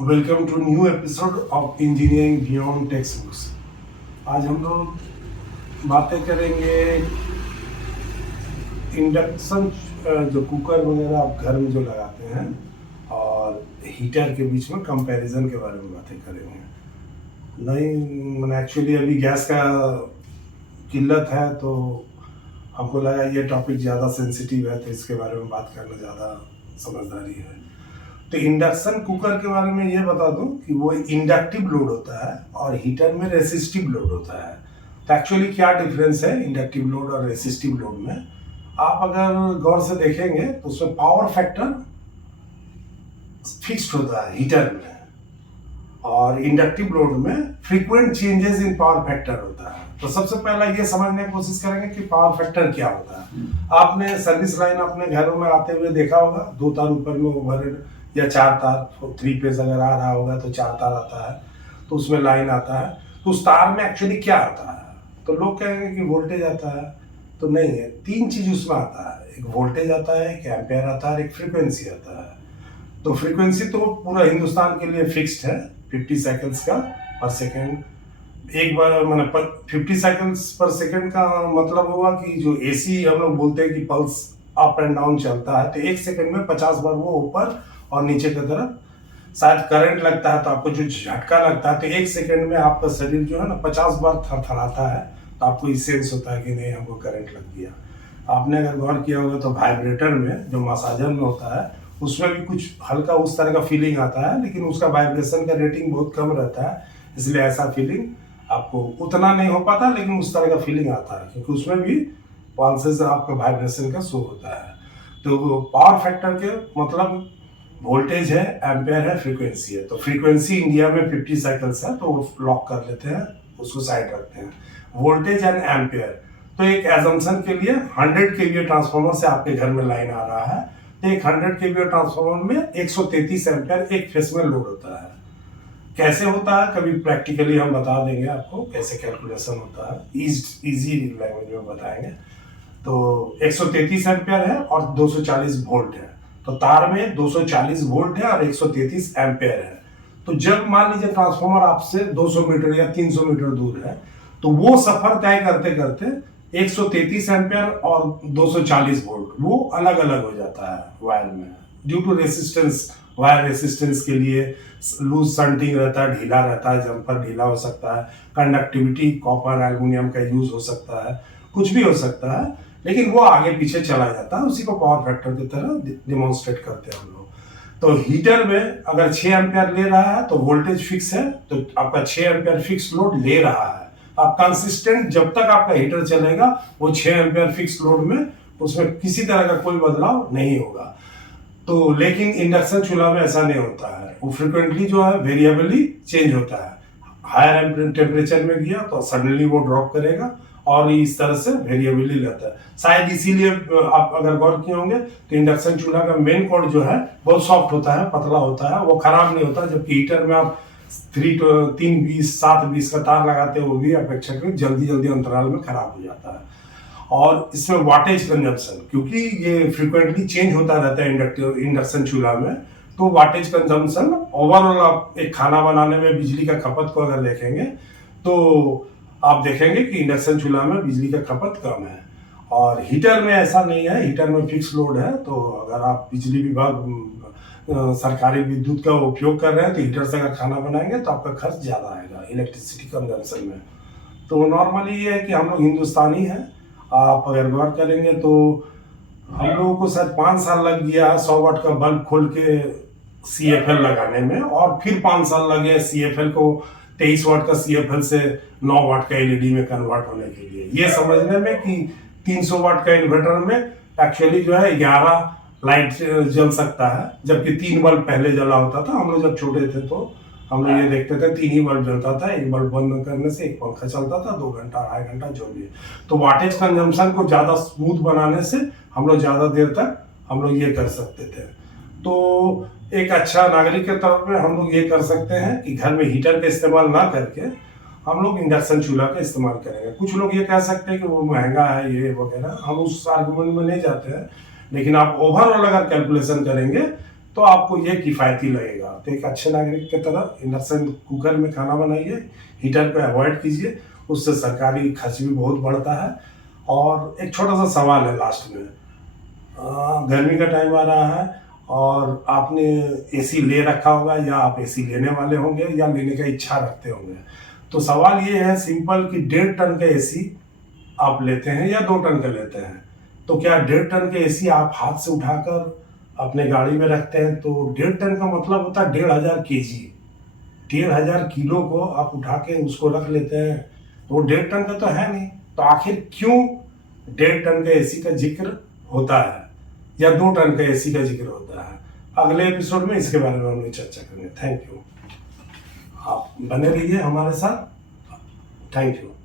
Welcome to new episode of engineering beyond textbooks. आज हम लोग बातें करेंगे इंडक्शन जो कुकर वगैरह आप घर में जो लगाते हैं और हीटर के बीच में कंपैरिजन के बारे में बातें करेंगे। नहीं मैंने एक्चुअली अभी गैस का किल्लत है तो हमको लगा ये टॉपिक ज़्यादा सेंसिटिव है तो इसके बारे में बात करना ज़्यादा समझदारी है। तो इंडक्शन कुकर के बारे में ये बता दूं कि वो इंडक्टिव लोड होता है और हीटर में रेसिस्टिव लोड होता है। तो एक्चुअली क्या डिफरेंस है इंडक्टिव लोड और रेसिस्टिव लोड में, आप अगर गौर से देखेंगे तो उसमें पावर फैक्टर फिक्स्ड होता है हीटर में, और इंडक्टिव लोड में frequent changes in power factor होता है। तो सबसे पहला ये समझने की कोशिश करेंगे कि पावर फैक्टर क्या होता है। आपने सर्विस लाइन अपने घरों में आते हुए देखा होगा, 2 तार ऊपर में ओवरहेड या 4 तार, 3 फेज अगर आ रहा होगा तो 4 तार आता है, तो उसमें लाइन आता है। तो उस तार में एक्चुअली क्या आता है, तो लोग कहेंगे कि वोल्टेज आता है, तो नहीं है। 3 चीज उसमें आता है, एक वोल्टेज आता है, एक एम्पेयर आता है, एक फ्रीक्वेंसी आता है। तो फ्रीक्वेंसी तो पूरा हिंदुस्तान के लिए फिक्स्ड है 50 साइकिल्स का पर सेकेंड। एक बार मैंने 50 साइकिल्स पर सेकेंड का मतलब हुआ कि जो एसी हम लोग बोलते हैं कि पल्स अप एंड डाउन चलता है, तो 1 सेकेंड में 50 बार वो ऊपर और नीचे की तरफ शायद करंट लगता है, तो आपको जो झटका लगता है तो 1 सेकेंड में आपका शरीर जो है ना 50 बार थरथराता है। तो आपको ये सेंस होता है कि नहीं हमको करंट लग गया। आपने अगर गौर किया होगा तो वाइब्रेटर में जो मसाजर में होता है उसमें भी कुछ हल्का उस तरह का फीलिंग आता है, लेकिन उसका वाइब्रेशन का रेटिंग बहुत कम रहता है, इसलिए ऐसा फीलिंग आपको उतना नहीं हो पाता, लेकिन उस तरह का फीलिंग आता है क्योंकि उसमें भी पल्सेस आपका वाइब्रेशन का शो होता है। तो पावर फैक्टर के मतलब वोल्टेज है, एम्पेयर है, फ्रीक्वेंसी है। तो फ्रीक्वेंसी इंडिया में 50 साइकिल्स है तो लॉक कर लेते हैं, उसको साइड रखते हैं। वोल्टेज एंड एम्पेयर, तो एक एजम्पशन के लिए 100 केवीए ट्रांसफार्मर से आपके घर में लाइन आ रहा है, तो एक 100 केवीए ट्रांसफार्मर में 133 एम्पेयर एक फेस में लोड होता है। कैसे होता है कभी प्रैक्टिकली हम बता देंगे आपको कैसे कैलकुलेशन होता है, इजी लैंग्वेज में बताएंगे। तो 133 एम्पेयर है और 240 वोल्ट है, तो तार में 240 वोल्ट है और 133 एम्पेयर है। तो जब मान लीजिए ट्रांसफार्मर आपसे 200 मीटर या 300 मीटर दूर है, तो वो सफर तय करते करते 133 एम्पेयर और 240 वोल्ट वो अलग अलग हो जाता है वायर में, due to resistance. Wire resistance के लिए लूज संटिंग रहता है, ढीला रहता है, जंपर ढीला हो सकता है, कंडक्टिविटी कॉपर एल्युमिनियम का यूज हो सकता है, कुछ भी हो सकता है, लेकिन वो आगे पीछे चला जाता है। उसी को पावर फैक्टर की तरह डिमॉन्स्ट्रेट करते हैं हम लोग। तो हीटर में अगर 6 एम्पेयर ले रहा है तो वोल्टेज फिक्स है, तो आपका 6 एम्पेयर फिक्स लोड ले रहा है। आप कंसिस्टेंट जब तक आपका हीटर चलेगा वो 6 एम्पेयर फिक्स लोड में, उसमें किसी तरह का कोई बदलाव नहीं होगा। तो लेकिन इंडक्शन चूल्हा में ऐसा नहीं होता है, वो फ्रिक्वेंटली जो है वेरिएबली चेंज होता है। हायर टेम्परेचर में गया तो सडनली वो ड्रॉप करेगा और इस तरह से वेरिएबली रहता है। शायद इसीलिए आप अगर गौर किए होंगे तो इंडक्शन चूल्हा का मेन कोड जो है बहुत सॉफ्ट होता है, पतला होता है, वो खराब नहीं होता। जबकि हीटर में आप 3-20-7-20 का तार लगाते हो वो भी अपेक्षाकृत जल्दी जल्दी अंतराल में खराब हो जाता है। और इसमें वाटेज कंजम्पशन, क्योंकि ये फ्रिक्वेंटली चेंज होता रहता है इंडक्शन चूल्हा में, तो वाटेज कंजम्पशन ओवरऑल आप एक खाना बनाने में बिजली का खपत को अगर देखेंगे तो आप देखेंगे कि इंडक्शन चूल्हा में बिजली का खपत कम है। और हीटर में ऐसा नहीं है, हीटर में फिक्स लोड है। तो अगर आप बिजली विभाग सरकारी विद्युत का उपयोग कर रहे हैं तो हीटर से अगर खाना बनाएंगे तो आपका खर्च ज़्यादा आएगा इलेक्ट्रिसिटी कंजम्पशन में। तो नॉर्मली ये है कि हम लोग हिंदुस्तानी हैं, आप अगर गौर करेंगे तो हम लोगों को शायद 5 साल लग गया 100 वाट का बल्ब खोल के CFL लगाने में, और फिर 5 साल लगे CFL को 23 वाट का CFL से 9 वाट का LED में कन्वर्ट होने के लिए, ये समझने में कि 300 वाट का इन्वर्टर में एक्चुअली जो है 11 लाइट जल सकता है, जबकि 3 बल्ब पहले जला होता था। हम लोग जब छोटे थे तो हम लोग ये देखते थे 3 ही बल्ब जलता था, एक बल्ब बंद करने से एक पंखा चलता था, 2 घंटा 2.5 घंटा जो भी है। तो वाटेज कंजम्पशन को ज्यादा स्मूथ बनाने से हम लोग ज्यादा देर तक हम लोग ये कर सकते थे। तो एक अच्छा नागरिक के तौर पे हम लोग ये कर सकते हैं कि घर में हीटर का इस्तेमाल ना करके हम लोग इंडक्शन चूल्हा का इस्तेमाल करेंगे। कुछ लोग ये कह सकते हैं कि वो महंगा है ये वगैरह, हम उस आर्गुमेंट में नहीं जाते हैं, लेकिन आप ओवरऑल अगर कैलकुलेशन करेंगे तो आपको ये किफ़ायती लगेगा। तो एक अच्छे नागरिक की तरह इंडक्शन कुकर में खाना बनाइए, हीटर पे अवॉइड कीजिए, उससे सरकारी खर्च भी बहुत बढ़ता है। और एक छोटा सा सवाल है लास्ट में, गर्मी का टाइम आ रहा है और आपने एसी ले रखा होगा या आप एसी लेने वाले होंगे या लेने का इच्छा रखते होंगे। तो सवाल ये है सिंपल कि 1.5 टन का एसी आप लेते हैं या 2 टन का लेते हैं। तो क्या 1.5 टन के एसी आप हाथ से उठाकर अपने गाड़ी में रखते हैं? तो 1.5 टन का मतलब होता है 1,500 केजी, 1,500 किलो को आप उठा के उसको रख लेते हैं, तो वो 1.5 टन का तो है नहीं। तो आखिर क्यों 1.5 टन का एसी का जिक्र होता है या 2 टन का एसी का जिक्र होता है? अगले एपिसोड में इसके बारे में हम लोग चर्चा करेंगे। थैंक यू, आप बने रहिए हमारे साथ। Thank you.